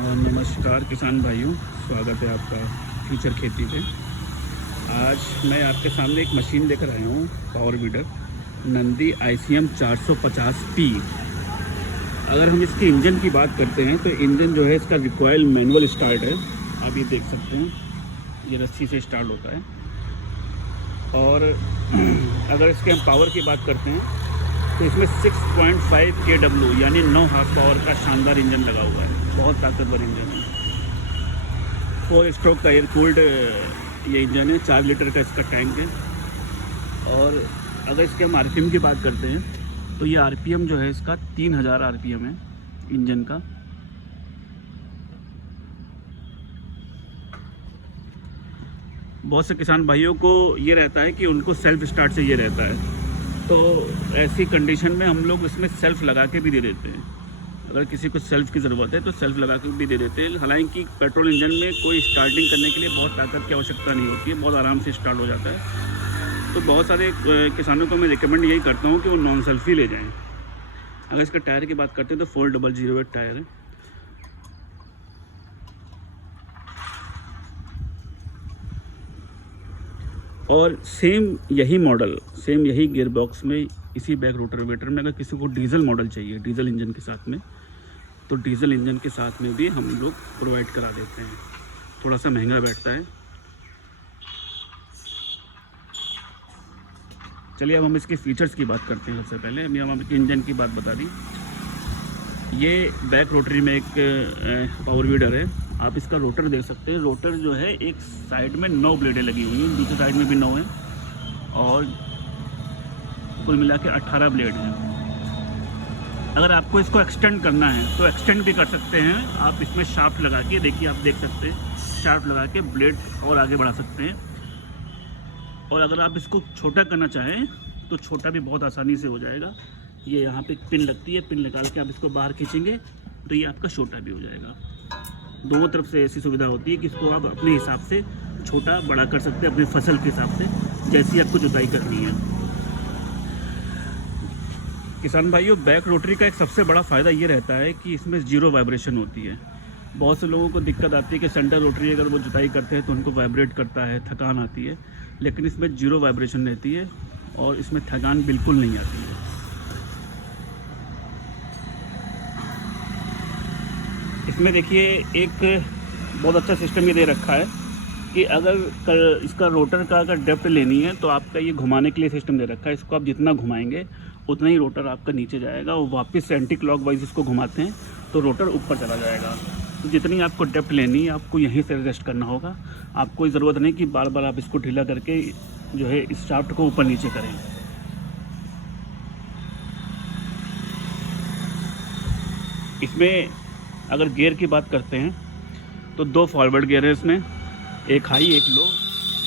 और नमस्कार किसान भाइयों, स्वागत है आपका फ्यूचर खेती पे। आज मैं आपके सामने एक मशीन लेकर आया हूँ, power weeder Nandi ICM 450P। अगर हम इसके इंजन की बात करते हैं तो इंजन जो है इसका रिकॉइल मैनुअल स्टार्ट है। आप ये देख सकते हैं, ये रस्सी से स्टार्ट होता है। और अगर इसके हम पावर की बात करते हैं तो इसमें 6.5 kW यानी 9 हार्स पावर का शानदार इंजन लगा हुआ है। बहुत ताकतवर इंजन है। 4 स्ट्रोक का एयर कूल्ड ये इंजन है। 4 लीटर का इसका टैंक है। और अगर इसके हम RPM की बात करते हैं तो ये RPM जो है इसका 3000 RPM है इंजन का। बहुत से किसान भाइयों को ये रहता है कि उनको सेल्फ स्टार्ट चाहिए रहता है, तो ऐसी कंडीशन में हम लोग इसमें सेल्फ लगा के भी दे देते हैं। अगर किसी को सेल्फ की ज़रूरत है तो सेल्फ लगा के भी दे देते हैं। हालांकि पेट्रोल इंजन में कोई स्टार्टिंग करने के लिए बहुत ताकत की आवश्यकता नहीं होती है, बहुत आराम से स्टार्ट हो जाता है। तो बहुत सारे किसानों को मैं रिकमेंड यही करता हूँ कि वो नॉन सेल्फ ही ले जाएँ। अगर इसके टायर की बात करते हैं तो 4008 टायर है। और सेम यही मॉडल, सेम यही गियर बॉक्स में, इसी बैक रोटावेटर में अगर किसी को डीजल मॉडल चाहिए डीजल इंजन के साथ में, तो डीजल इंजन के साथ में भी हम लोग प्रोवाइड करा देते हैं। थोड़ा सा महंगा बैठता है। चलिए अब हम इसके फीचर्स की बात करते हैं। सबसे पहले अभी हम आपके इंजन की बात बता दी। ये बैक रोटरी में एक पावर वीडर है। आप इसका रोटर देख सकते हैं। रोटर जो है एक साइड में 9 ब्लेडें लगी हुई हैं, दूसरी साइड में भी 9 हैं, और कुल मिला के 18 ब्लेड हैं। अगर आपको इसको एक्सटेंड करना है तो एक्सटेंड भी कर सकते हैं। आप इसमें शाफ्ट लगा के, देखिए आप देख सकते हैं, शाफ्ट लगा के ब्लेड और आगे बढ़ा सकते हैं। और अगर आप इसको छोटा करना चाहें तो छोटा भी बहुत आसानी से हो जाएगा। ये यहाँ पे पिन लगती है, पिन निकाल के आप इसको बाहर खींचेंगे तो ये आपका छोटा भी हो जाएगा। दोनों तरफ से ऐसी सुविधा होती है कि इसको आप अपने हिसाब से छोटा बड़ा कर सकते हैं, अपनी फसल के हिसाब से, जैसी आपको जुताई करनी है। किसान भाइयों, बैक रोटरी का एक सबसे बड़ा फ़ायदा ये रहता है कि इसमें ज़ीरो वाइब्रेशन होती है। बहुत से लोगों को दिक्कत आती है कि सेंटर रोटरी अगर वो जुताई करते हैं तो उनको वाइब्रेट करता है, थकान आती है, लेकिन इसमें ज़ीरो वाइब्रेशन रहती है और इसमें थकान बिल्कुल नहीं आती है। इसमें देखिए एक बहुत अच्छा सिस्टम ये दे रखा है कि अगर इसका रोटर का अगर डेप्थ लेनी है तो आपका ये घुमाने के लिए सिस्टम दे रखा है। इसको आप जितना घुमाएंगे उतना ही रोटर आपका नीचे जाएगा, और वापस से एंटी क्लॉक वाइज इसको घुमाते हैं तो रोटर ऊपर चला जाएगा। तो जितनी आपको डेप्थ लेनी है आपको यहीं से एडजस्ट करना होगा। आपको कोई ज़रूरत नहीं कि बार बार आप इसको ढीला करके जो है इस शाफ्ट को ऊपर नीचे करें। इसमें अगर गियर की बात करते हैं तो 2 फॉरवर्ड गियर है इसमें, एक हाई एक लो,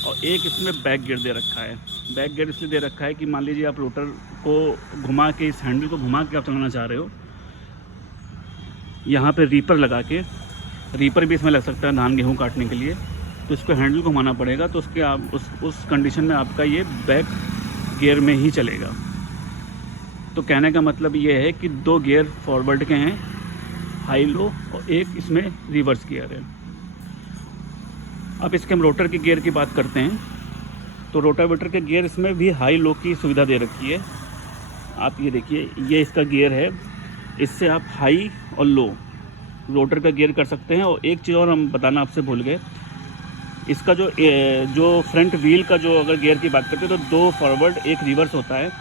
और एक इसमें बैक गियर दे रखा है। बैक गियर इसलिए दे रखा है कि मान लीजिए आप रोटर को घुमा के, इस हैंडल को घुमा के आप चलाना चाह रहे हो, यहाँ पे रीपर लगा के, रीपर भी इसमें लग सकता है धान गेहूँ काटने के लिए, तो इसको हैंडल घुमाना पड़ेगा, तो उसके आप उस कंडीशन में आपका ये बैक गियर में ही चलेगा। तो कहने का मतलब ये है कि 2 गियर फॉरवर्ड के हैं, हाई लो, और एक इसमें रिवर्स गियर है। अब इसके हम रोटर के गियर की बात करते हैं तो रोटावेटर के गियर इसमें भी हाई लो की सुविधा दे रखी है। आप ये देखिए, ये इसका गियर है, इससे आप हाई और लो रोटर का गियर कर सकते हैं। और एक चीज़ और हम बताना आपसे भूल गए, इसका जो फ्रंट व्हील का जो अगर गियर की बात करते हैं तो 2 फॉरवर्ड एक रिवर्स होता है,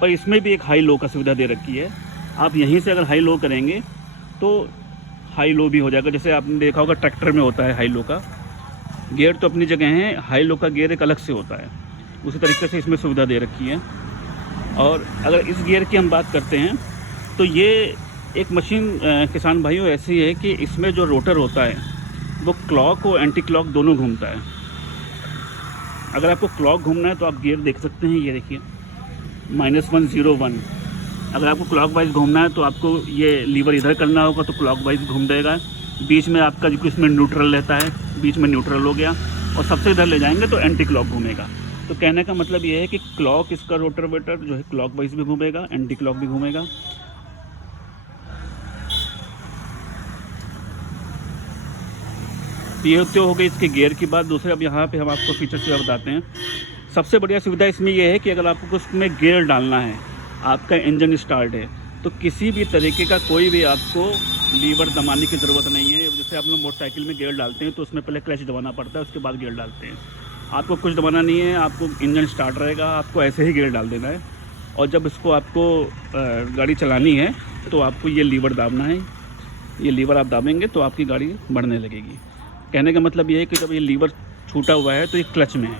पर इसमें भी एक हाई लो का सुविधा दे रखी है। आप यहीं से अगर हाई लो करेंगे तो हाई लो भी हो जाएगा। जैसे आपने देखा होगा ट्रैक्टर में होता है हाई लो का गियर, तो अपनी जगह है, हाई लो का गियर एक अलग से होता है। उसी तरीके से इसमें सुविधा दे रखी है। और अगर इस गियर की हम बात करते हैं तो ये एक मशीन किसान भाइयों ऐसी है कि इसमें जो रोटर होता है वो क्लॉक और एंटी क्लॉक दोनों घूमता है। अगर आपको क्लॉक घूमना है तो आप गियर देख सकते हैं, ये देखिए -101। अगर आपको क्लॉक वाइज घूमना है तो आपको ये लीवर इधर करना होगा तो क्लॉक वाइज घूम जाएगा। बीच में आपका जो इसमें न्यूट्रल रहता है, बीच में न्यूट्रल हो गया, और सबसे इधर ले जाएंगे तो एंटी क्लॉक घूमेगा। तो कहने का मतलब ये है कि क्लॉक, इसका रोटावेटर जो है क्लॉक वाइज भी घूमेगा, एंटी क्लॉक भी घूमेगा। तो ये तो हो गई इसके गियर की बात। दूसरे अब यहाँ पे हम आपको फीचर्स भी बताते हैं। सबसे बढ़िया सुविधा इसमें ये है कि अगर आपको उसमें गियर डालना है, आपका इंजन स्टार्ट है, तो किसी भी तरीके का कोई भी आपको लीवर दबाने की ज़रूरत नहीं है। जैसे आप लोग मोटरसाइकिल में गियर डालते हैं तो उसमें पहले क्लच दबाना पड़ता है, उसके बाद गियर डालते हैं। आपको कुछ दबाना नहीं है, आपको इंजन स्टार्ट रहेगा, आपको ऐसे ही गियर डाल देना है। और जब इसको आपको गाड़ी चलानी है तो आपको ये लीवर दाबना है। ये लीवर आप दाबेंगे तो आपकी गाड़ी बढ़ने लगेगी। कहने का मतलब ये है कि जब ये लीवर छूटा हुआ है तो ये क्लच में है,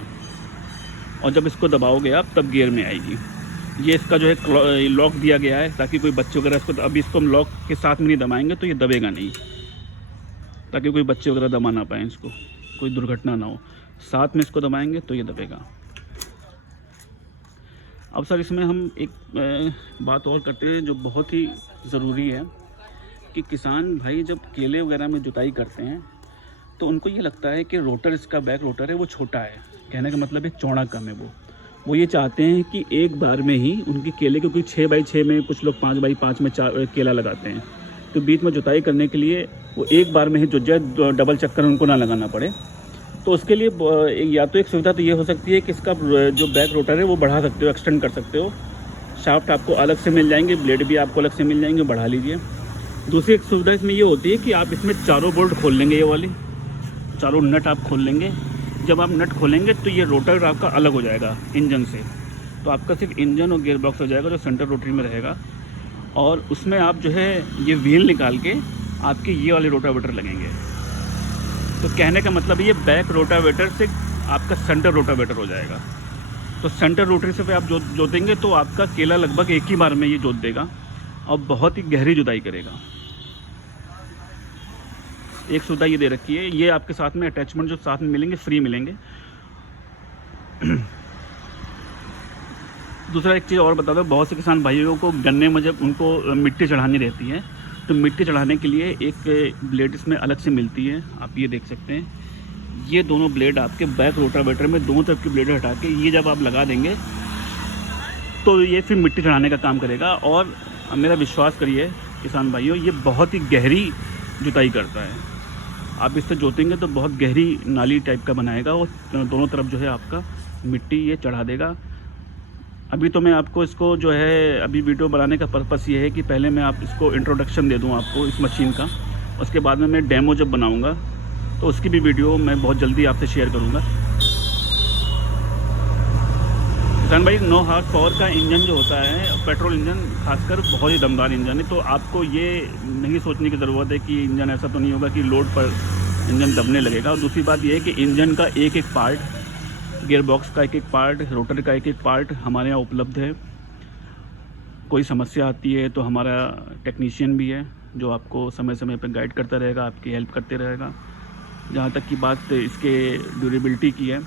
और जब इसको दबाओगे आप तब गियर में आएगी। ये इसका जो है लॉक दिया गया है ताकि कोई बच्चे वगैरह इसको, अभी इसको हम लॉक के साथ में नहीं दबाएंगे तो ये दबेगा नहीं, ताकि कोई बच्चे वगैरह दबा ना पाएँ इसको, कोई दुर्घटना ना हो। साथ में इसको दबाएंगे तो ये दबेगा। अब सर इसमें हम एक बात और करते हैं जो बहुत ही ज़रूरी है कि किसान भाई जब केले वगैरह में जुताई करते हैं तो उनको ये लगता है कि रोटर, इसका बैक रोटर है वो छोटा है। कहने का मतलब है चौड़ा कम है। वो ये चाहते हैं कि एक बार में ही उनके केले, क्योंकि 6x6 में, कुछ लोग 5x5 में केला लगाते हैं, तो बीच में जुताई करने के लिए वो एक बार में ही जुत जाए, डबल चक्कर उनको ना लगाना पड़े। तो उसके लिए या तो एक सुविधा तो ये हो सकती है कि इसका जो बैक रोटर है वो बढ़ा सकते हो, एक्सटेंड कर सकते हो। शाफ्ट आपको अलग से मिल जाएंगे, ब्लेड भी आपको अलग से मिल जाएंगे, बढ़ा लीजिए। दूसरी एक सुविधा इसमें ये होती है कि आप इसमें चारों बोल्ट खोल लेंगे, ये वाली चारों नट आप खोल लेंगे। जब आप नट खोलेंगे तो ये रोटर आपका अलग हो जाएगा इंजन से, तो आपका सिर्फ इंजन और गियर बॉक्स हो जाएगा जो सेंटर रोटरी में रहेगा। और उसमें आप जो है ये व्हील निकाल के आपके ये वाले रोटावेटर लगेंगे। तो कहने का मतलब ये बैक रोटावेटर से आपका सेंटर रोटावेटर हो जाएगा। तो सेंटर रोटरी से आप जोतेंगे तो आपका केला लगभग एक ही बार में ये जोत देगा और बहुत ही गहरी जुताई करेगा। एक सुविधा ये दे रखी है। ये आपके साथ में अटैचमेंट जो साथ में मिलेंगे फ्री मिलेंगे। दूसरा एक चीज़ और बता दो, बहुत से किसान भाइयों को गन्ने में जब उनको मिट्टी चढ़ानी रहती है तो मिट्टी चढ़ाने के लिए एक ब्लेड इसमें अलग से मिलती है। आप ये देख सकते हैं, ये दोनों ब्लेड आपके बैक रोटावेटर में दोनों तरफ की ब्लेड हटा के ये जब आप लगा देंगे तो ये फिर मिट्टी चढ़ाने का काम करेगा। और मेरा विश्वास करिए किसान भाइयों, ये बहुत ही गहरी जुताई करता है। आप इससे जोतेंगे तो बहुत गहरी नाली टाइप का बनाएगा और दोनों तरफ जो है आपका मिट्टी ये चढ़ा देगा। अभी तो मैं आपको इसको जो है, अभी वीडियो बनाने का पर्पस ये है कि पहले मैं आप इसको इंट्रोडक्शन दे दूं आपको इस मशीन का, उसके बाद में मैं डेमो जब बनाऊंगा तो उसकी भी वीडियो मैं बहुत जल्दी आपसे शेयर करूंगा। किसान भाई 9 हॉर्स पावर का इंजन जो होता है, पेट्रोल इंजन खासकर, बहुत ही दमदार इंजन है। तो आपको ये नहीं सोचने की ज़रूरत है कि इंजन ऐसा तो नहीं होगा कि लोड पर इंजन दबने लगेगा। और दूसरी बात ये है कि इंजन का एक एक पार्ट, गियर बॉक्स का एक एक पार्ट, रोटर का एक एक पार्ट हमारे यहाँ उपलब्ध है। कोई समस्या आती है तो हमारा टेक्नीशियन भी है जो आपको समय समय पर गाइड करता रहेगा, आपकी हेल्प करते रहेगा। जहाँ तक की बात इसके ड्यूरेबिलिटी की है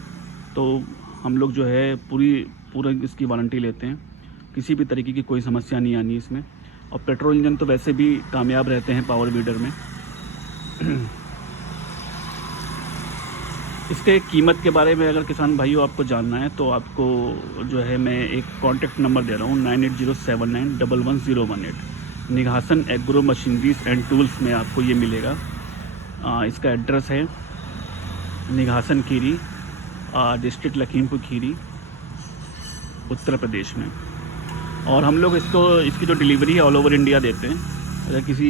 तो हम लोग जो है पूरा इसकी वारंटी लेते हैं। किसी भी तरीके की कोई समस्या नहीं आनी इसमें। और पेट्रोल इंजन तो वैसे भी कामयाब रहते हैं पावर वीडर में। इसके कीमत के बारे में अगर किसान भाइयों आपको जानना है तो आपको जो है मैं एक कॉन्टैक्ट नंबर दे रहा हूँ 9807911018। Nighasan agro machineries and tools में आपको ये मिलेगा। इसका एड्रेस है निघासन खीरी, डिस्ट्रिक्ट लखीमपुर खीरी, उत्तर प्रदेश में। और हम लोग इसकी जो डिलीवरी है ऑल ओवर इंडिया देते हैं। अगर किसी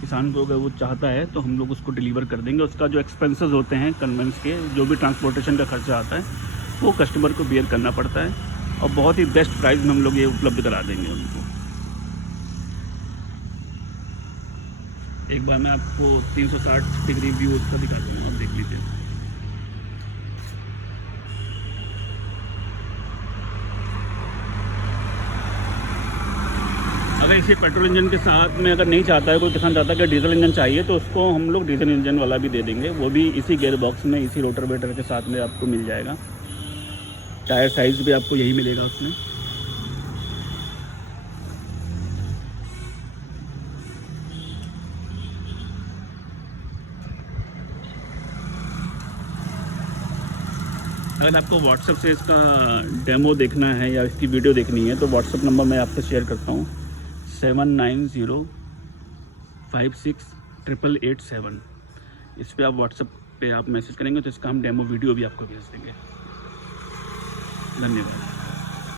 किसान को अगर वो चाहता है तो हम लोग उसको डिलीवर कर देंगे। उसका जो एक्सपेंसेस होते हैं कन्वेंस के, जो भी ट्रांसपोर्टेशन का खर्चा आता है वो कस्टमर को बेयर करना पड़ता है। और बहुत ही बेस्ट प्राइस में हम लोग ये उपलब्ध करा देंगे उनको। एक बार मैं आपको 360 डिग्री व्यू उसका दिखा दूँगा, आप देख लीजिए। अगर इसी पेट्रोल इंजन के साथ में अगर नहीं चाहता है कोई किसान, चाहता है कि डीजल इंजन चाहिए तो उसको हम लोग डीजल इंजन वाला भी दे देंगे। वो भी इसी गियर बॉक्स में, इसी रोटावेटर के साथ में आपको मिल जाएगा। टायर साइज़ भी आपको यही मिलेगा उसमें। अगर आपको व्हाट्सएप से इसका डेमो देखना है या इसकी वीडियो देखनी है तो व्हाट्सएप नंबर मैं आपसे शेयर करता हूँ 7905688887। इस पर आप व्हाट्सएप पे आप मैसेज करेंगे तो इसका हम डेमो वीडियो भी आपको भेज देंगे। धन्यवाद।